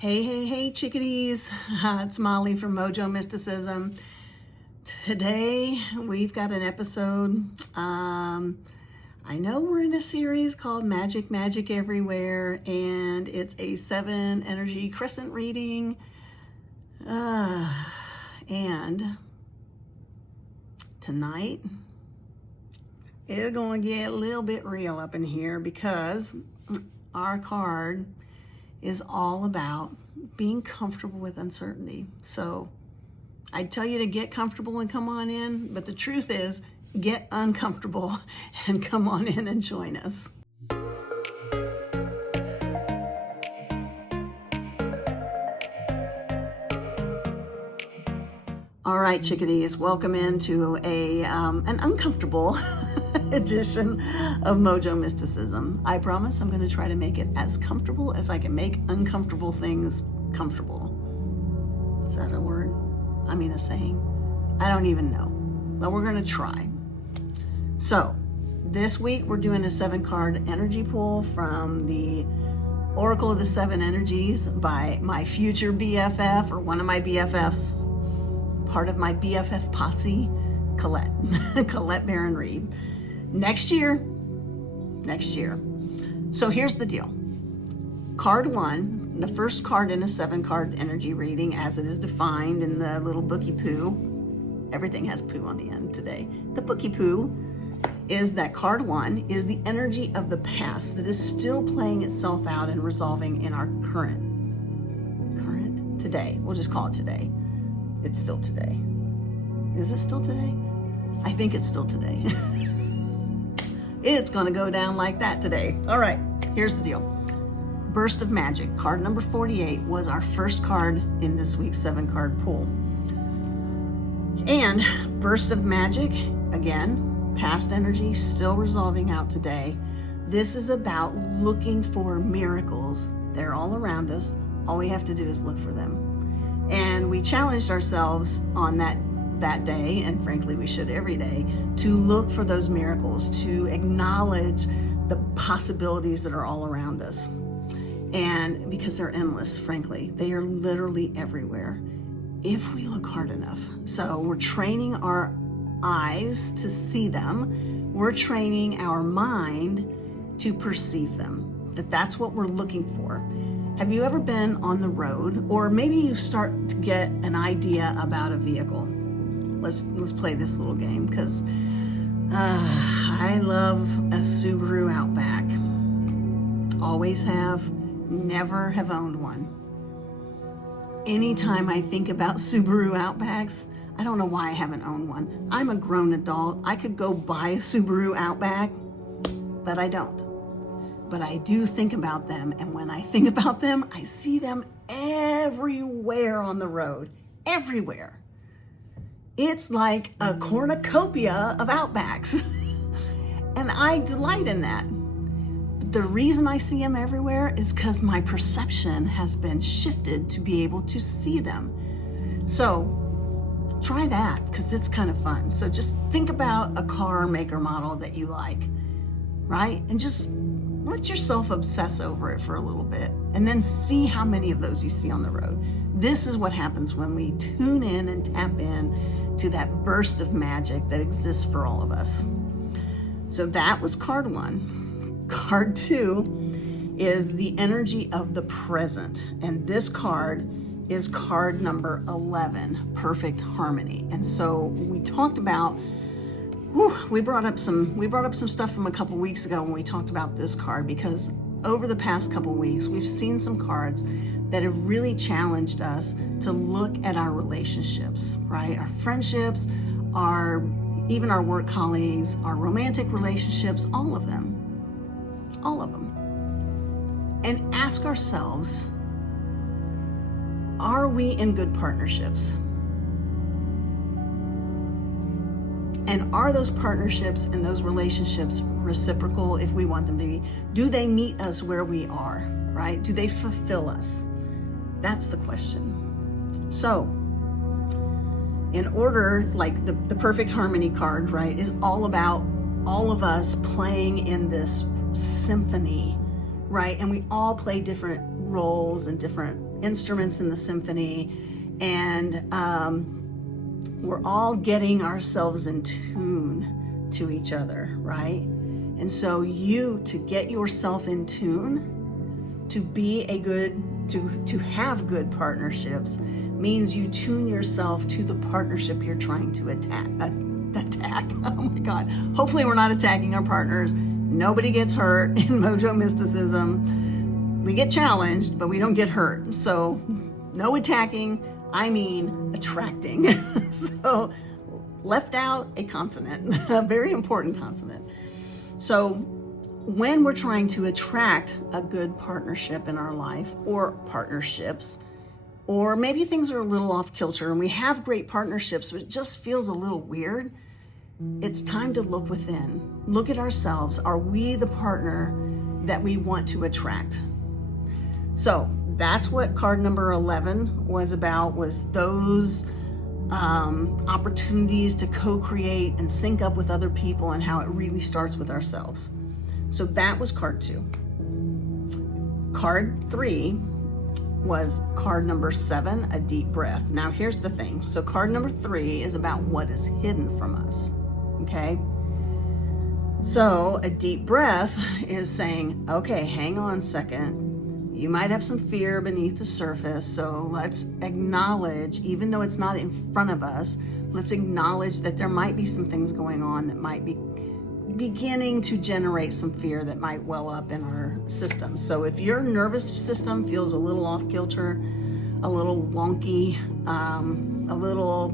Hey, chickadees. It's Molly from Mojo Mysticism. Today, we've got an episode. I know we're in a series called Magic Everywhere, and it's a Seven-Energy Crescent Reading. And tonight, it's going to get a little bit real up in here because our card is all about being comfortable with uncertainty. So I'd tell you to get comfortable and come on in, but the truth is get uncomfortable and come on in and join us. All right, chickadees, welcome into an uncomfortable edition of Mojo Mysticism. I promise I'm going to try to make it as comfortable as I can make uncomfortable things comfortable. Is that a word? I mean, a saying? I don't even know, but we're going to try. So this week we're doing a 7-card energy pull from the Oracle of the Seven Energies by my future BFF, or one of my BFFs, part of my BFF posse, Colette Baron Reed. Next year. So here's the deal. Card 1, the first card in a 7-card energy reading as it is defined in the little bookie poo. Everything has poo on the end today. The bookie poo is that card 1 is the energy of the past that is still playing itself out and resolving in our current today. We'll just call it today. It's still today. Is it still today? I think it's still today. It's going to go down like that today. All right, here's the deal. Burst of Magic, card number 48, was our first card in this week's 7-card pool. And Burst of Magic, again, past energy, still resolving out today. This is about looking for miracles. They're all around us. All we have to do is look for them. And we challenged ourselves on that day, and frankly we should every day, to look for those miracles, to acknowledge the possibilities that are all around us. And because they're endless, frankly, they are literally everywhere if we look hard enough. So we're training our eyes to see them. We're training our mind to perceive them, that's what we're looking for. Have you ever been on the road, or maybe you start to get an idea about a vehicle? Let's play this little game, because I love a Subaru Outback. Always have, never have owned one. Anytime I think about Subaru Outbacks, I don't know why I haven't owned one. I'm a grown adult. I could go buy a Subaru Outback, but I don't. But I do think about them, and when I think about them, I see them everywhere on the road. Everywhere. It's like a cornucopia of Outbacks. And I delight in that. But the reason I see them everywhere is because my perception has been shifted to be able to see them. So try that, because it's kind of fun. So just think about a car maker model that you like, right? And just let yourself obsess over it for a little bit, and then see how many of those you see on the road. This is what happens when we tune in and tap in to that burst of magic that exists for all of us. So that was card 1. Card 2 is the energy of the present, and this card is card number 11, Perfect Harmony. And so we talked about, we brought up some stuff from a couple weeks ago when we talked about this card, because over the past couple weeks we've seen some cards that have really challenged us to look at our relationships, right? Our friendships, even our work colleagues, our romantic relationships, all of them. And ask ourselves, are we in good partnerships? And are those partnerships and those relationships reciprocal if we want them to be? Do they meet us where we are, right? Do they fulfill us? That's the question. So, in order, like the Perfect Harmony card, right, is all about all of us playing in this symphony, right? And we all play different roles and different instruments in the symphony, and we're all getting ourselves in tune to each other, right? And so to get yourself in tune, to have good partnerships, means you tune yourself to the partnership you're trying to attack. Oh my God. Hopefully we're not attacking our partners. Nobody gets hurt in Mojo Mysticism. We get challenged, but we don't get hurt. So no attacking, I mean attracting. So left out a consonant, a very important consonant. So when we're trying to attract a good partnership in our life, or partnerships, or maybe things are a little off kilter and we have great partnerships, but it just feels a little weird, it's time to look within. Look at ourselves. Are we the partner that we want to attract? So that's what card number 11 was about, was those opportunities to co-create and sync up with other people, and how it really starts with ourselves. So that was card 2. Card 3 was card number 7, a deep breath. Now here's the thing. So card number 3 is about what is hidden from us, okay? So a deep breath is saying, okay, hang on a second. You might have some fear beneath the surface, so let's acknowledge, even though it's not in front of us, let's acknowledge that there might be some things going on that might be beginning to generate some fear that might well up in our system. So if your nervous system feels a little off kilter, a little wonky, a little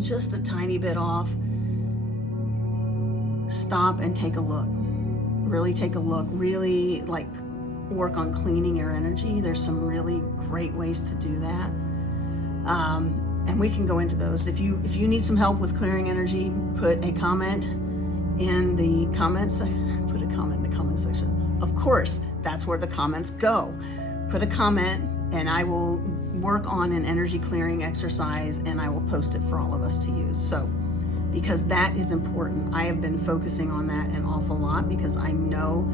just a tiny bit off, stop and take a look. Really take a look. Really work on cleaning your energy. There's some really great ways to do that. And we can go into those. If you need some help with clearing energy, put a comment in the comments. Put a comment in the comment section. Of course, that's where the comments go. Put a comment and I will work on an energy clearing exercise and I will post it for all of us to use. So, because that is important. I have been focusing on that an awful lot because I know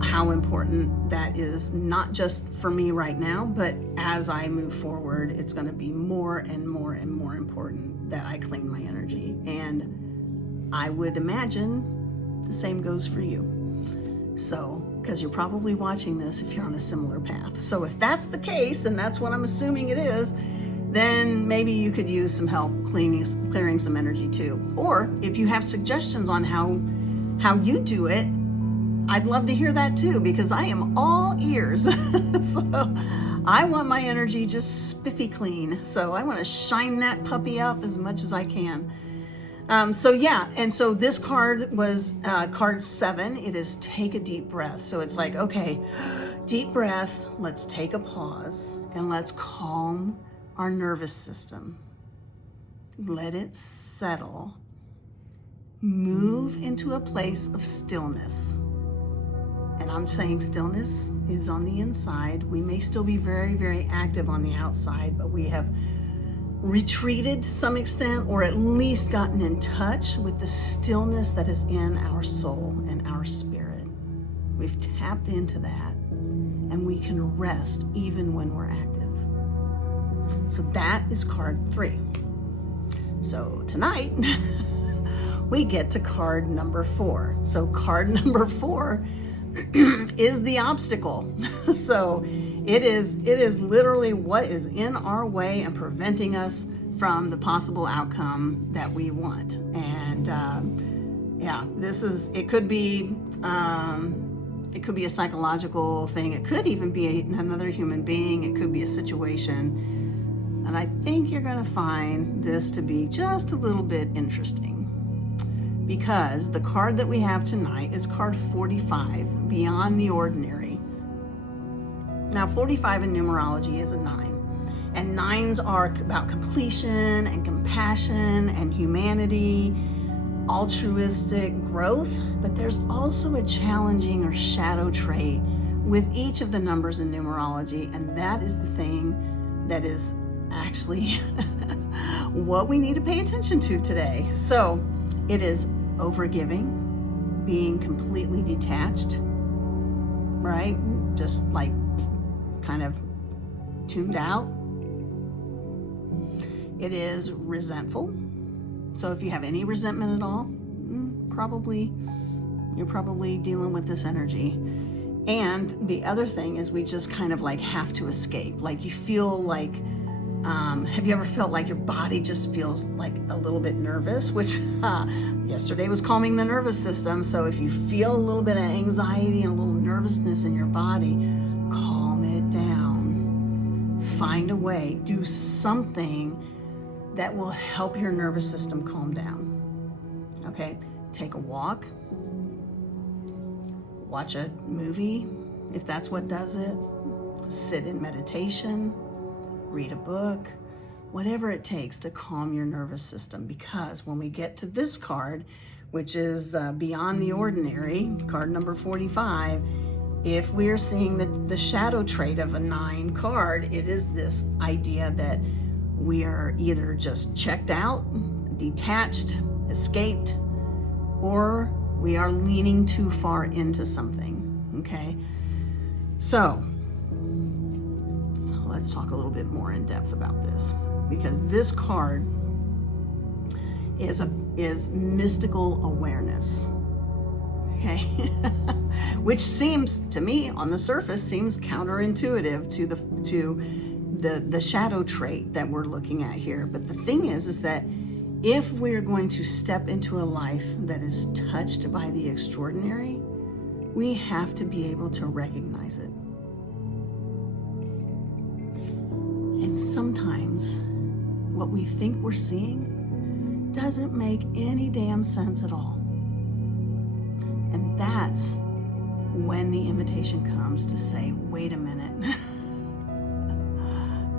how important that is, not just for me right now, but as I move forward, it's going to be more and more and more important that I clean my energy. And I would imagine the same goes for you. So, because you're probably watching this if you're on a similar path. So if that's the case, and that's what I'm assuming it is, then maybe you could use some help clearing some energy too. Or if you have suggestions on how you do it, I'd love to hear that too, because I am all ears. So I want my energy just spiffy clean. So I want to shine that puppy up as much as I can. So yeah, and so this card was card 7. It is take a deep breath. So it's like, okay, deep breath. Let's take a pause and let's calm our nervous system. Let it settle. Move into a place of stillness. And I'm saying stillness is on the inside. We may still be very, very active on the outside, but we have retreated to some extent, or at least gotten in touch with the stillness that is in our soul and our spirit. We've tapped into that, and we can rest even when we're active. So that is card 3. So tonight, we get to card number 4. So card number 4 is the obstacle. So it is literally what is in our way and preventing us from the possible outcome that we want. And it could be a psychological thing. It could even be another human being. It could be a situation. And I think you're going to find this to be just a little bit interesting, because the card that we have tonight is card 45, Beyond the Ordinary. Now, 45 in numerology is a 9, and 9s are about completion and compassion and humanity, altruistic growth, but there's also a challenging or shadow trait with each of the numbers in numerology, and that is the thing that is actually what we need to pay attention to today. So it is overgiving, being completely detached, right? Just like kind of tuned out. It is resentful. So if you have any resentment at all, you're probably dealing with this energy. And the other thing is we just kind of like have to escape. Like you feel like, have you ever felt like your body just feels like a little bit nervous, which yesterday was calming the nervous system. So if you feel a little bit of anxiety and a little nervousness in your body, calm it down. Find a way, do something that will help your nervous system calm down. Okay, take a walk, watch a movie, if that's what does it, sit in meditation, read a book, whatever it takes to calm your nervous system. Because when we get to this card, which is Beyond the Ordinary, card number 45, if we are seeing the shadow trait of a 9 card, it is this idea that we are either just checked out, detached, escaped, or we are leaning too far into something, okay? So, let's talk a little bit more in depth about this, because this card is mystical awareness, okay? Which seems, to me, on the surface, seems counterintuitive to the shadow trait that we're looking at here. But the thing is that if we're going to step into a life that is touched by the extraordinary, we have to be able to recognize it. And sometimes what we think we're seeing doesn't make any damn sense at all. And that's when the invitation comes to say, wait a minute,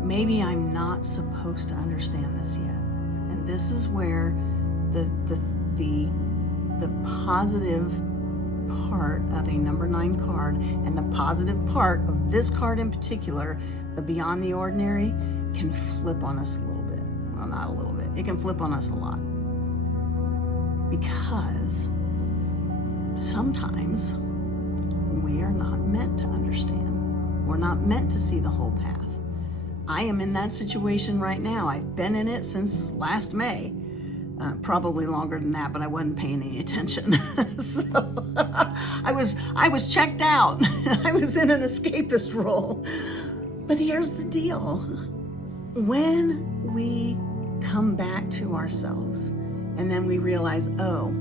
maybe I'm not supposed to understand this yet. And this is where the positive part of a number 9 card, and the positive part of this card in particular, the Beyond the Ordinary, can flip on us a little bit. Well, not a little bit. It can flip on us a lot. Because sometimes we are not meant to understand. We're not meant to see the whole path. I am in that situation right now. I've been in it since last May. Probably longer than that, but I wasn't paying any attention. So I was checked out. I was in an escapist role. But here's the deal. When we come back to ourselves and then we realize, oh,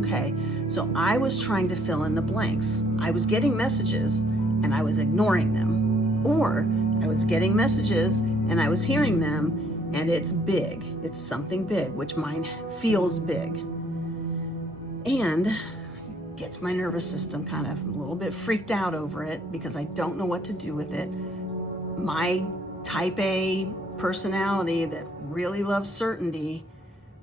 okay, so I was trying to fill in the blanks. I was getting messages and I was ignoring them. Or I was getting messages and I was hearing them and it's big. It's something big, which mine feels big. And gets my nervous system kind of a little bit freaked out over it because I don't know what to do with it. My type A personality that really loves certainty,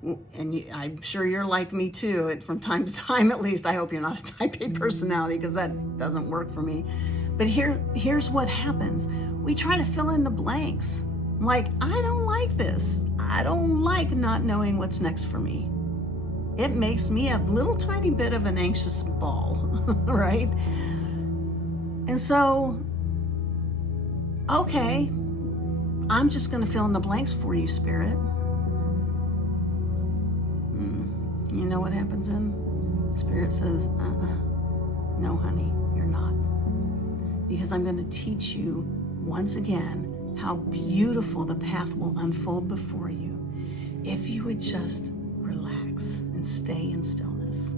and I'm sure you're like me too, from time to time at least. I hope you're not a type A personality because that doesn't work for me. But here's what happens. We try to fill in the blanks. Like, I don't like this. I don't like not knowing what's next for me. It makes me a little tiny bit of an anxious ball, right? And so, okay, I'm just going to fill in the blanks for you, Spirit. You know what happens then? Spirit says, no, honey, you're not. Because I'm going to teach you once again how beautiful the path will unfold before you if you would just relax and stay in stillness.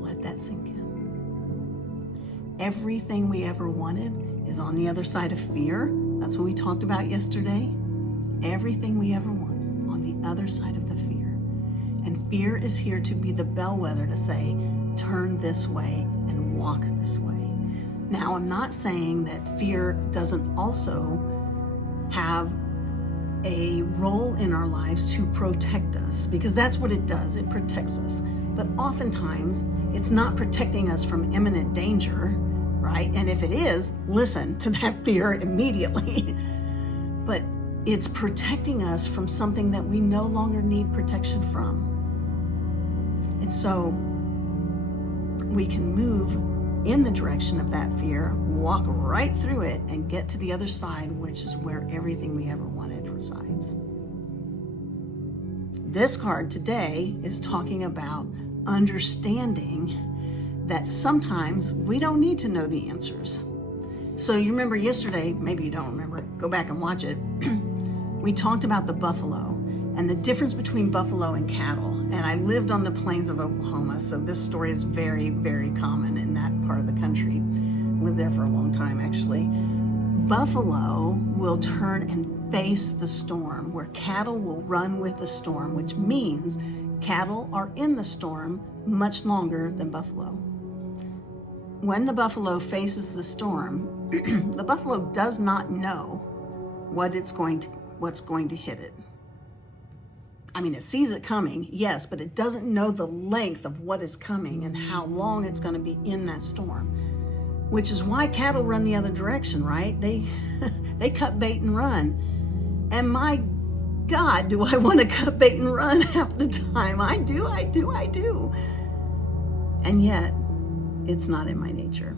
Let that sink in. Everything we ever wanted is on the other side of fear. That's what we talked about yesterday. Everything we ever want on the other side of the fear. And fear is here to be the bellwether to say, turn this way and walk this way. Now, I'm not saying that fear doesn't also have a role in our lives to protect us, because that's what it does. It protects us. But oftentimes, it's not protecting us from imminent danger, right? And if it is, listen to that fear immediately. But it's protecting us from something that we no longer need protection from. And so we can move in the direction of that fear, walk right through it and get to the other side, which is where everything we ever wanted resides. This card today is talking about understanding that sometimes we don't need to know the answers. So you remember yesterday, maybe you don't remember, go back and watch it. We talked about the buffalo and the difference between buffalo and cattle. And I lived on the plains of Oklahoma, so this story is very, very common in that part of the country. Lived there for a long time, actually. Buffalo will turn and face the storm, where cattle will run with the storm, which means cattle are in the storm much longer than buffalo. When the buffalo faces the storm, the buffalo does not know what's going to hit it. I mean, it sees it coming, yes, but it doesn't know the length of what is coming and how long it's going to be in that storm, which is why cattle run the other direction, right? They cut bait and run. And my God, do I want to cut bait and run half the time? I do. And yet, it's not in my nature.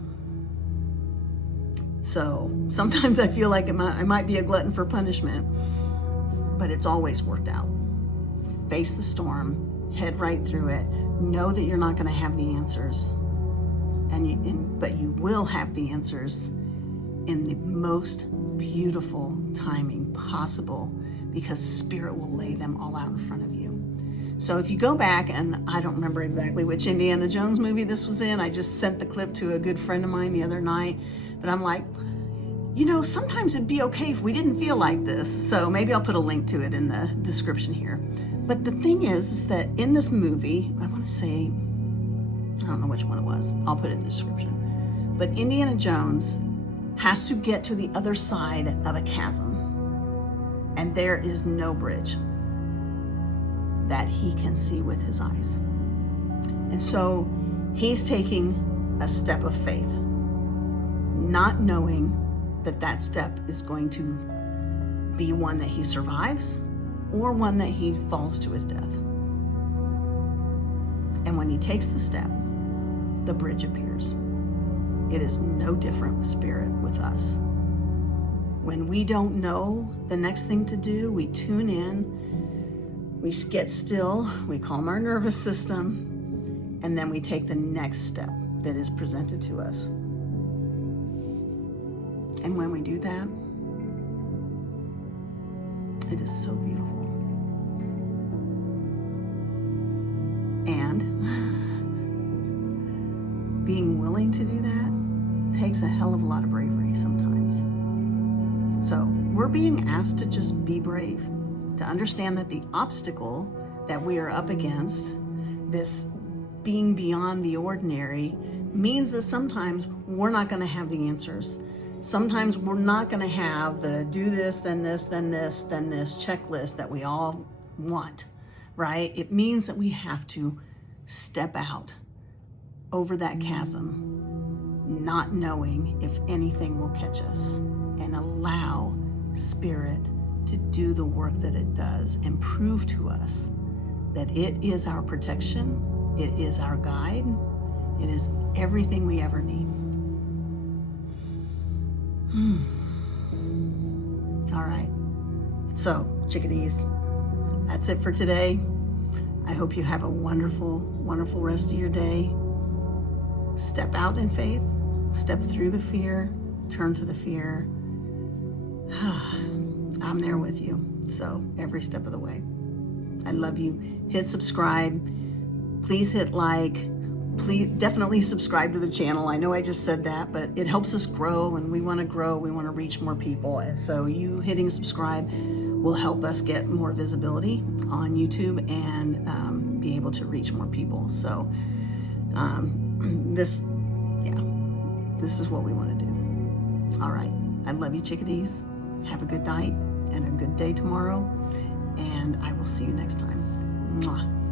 So sometimes I feel like I might be a glutton for punishment, but it's always worked out. Face the storm, head right through it, know that you're not going to have the answers, but you will have the answers in the most beautiful timing possible, because Spirit will lay them all out in front of you. So if you go back, and I don't remember exactly which Indiana Jones movie this was in, I just sent the clip to a good friend of mine the other night, but I'm like, sometimes it'd be okay if we didn't feel like this. So maybe I'll put a link to it in the description here. But the thing is that in this movie, I want to say, I don't know which one it was. I'll put it in the description. But Indiana Jones has to get to the other side of a chasm. And there is no bridge that he can see with his eyes. And so he's taking a step of faith, not knowing that step is going to be one that he survives or one that he falls to his death. And when he takes the step, the bridge appears. It is no different with Spirit, with us. When we don't know the next thing to do, we tune in, we get still, we calm our nervous system, and then we take the next step that is presented to us. And when we do that, it is so beautiful. And being willing to do that takes a hell of a lot of bravery sometimes. So we're being asked to just be brave, to understand that the obstacle that we are up against, this being beyond the ordinary, means that sometimes we're not going to have the answers. Sometimes we're not going to have the do this, then this, then this, then this checklist that we all want, right? It means that we have to step out over that chasm, not knowing if anything will catch us, and allow Spirit to do the work that it does and prove to us that it is our protection, it is our guide, it is everything we ever need. All right, so chickadees, that's it for today. I hope you have a wonderful, wonderful rest of your day. Step out in faith, step through the fear, turn to the fear. I'm there with you, so every step of the way. I love you. Hit subscribe. Please hit like. Please definitely subscribe to the channel. I know I just said that, but it helps us grow, and we want to grow. We want to reach more people. And so you hitting subscribe will help us get more visibility on YouTube and be able to reach more people. So this is what we want to do. All right. I love you, chickadees. Have a good night and a good day tomorrow. And I will see you next time. Mwah.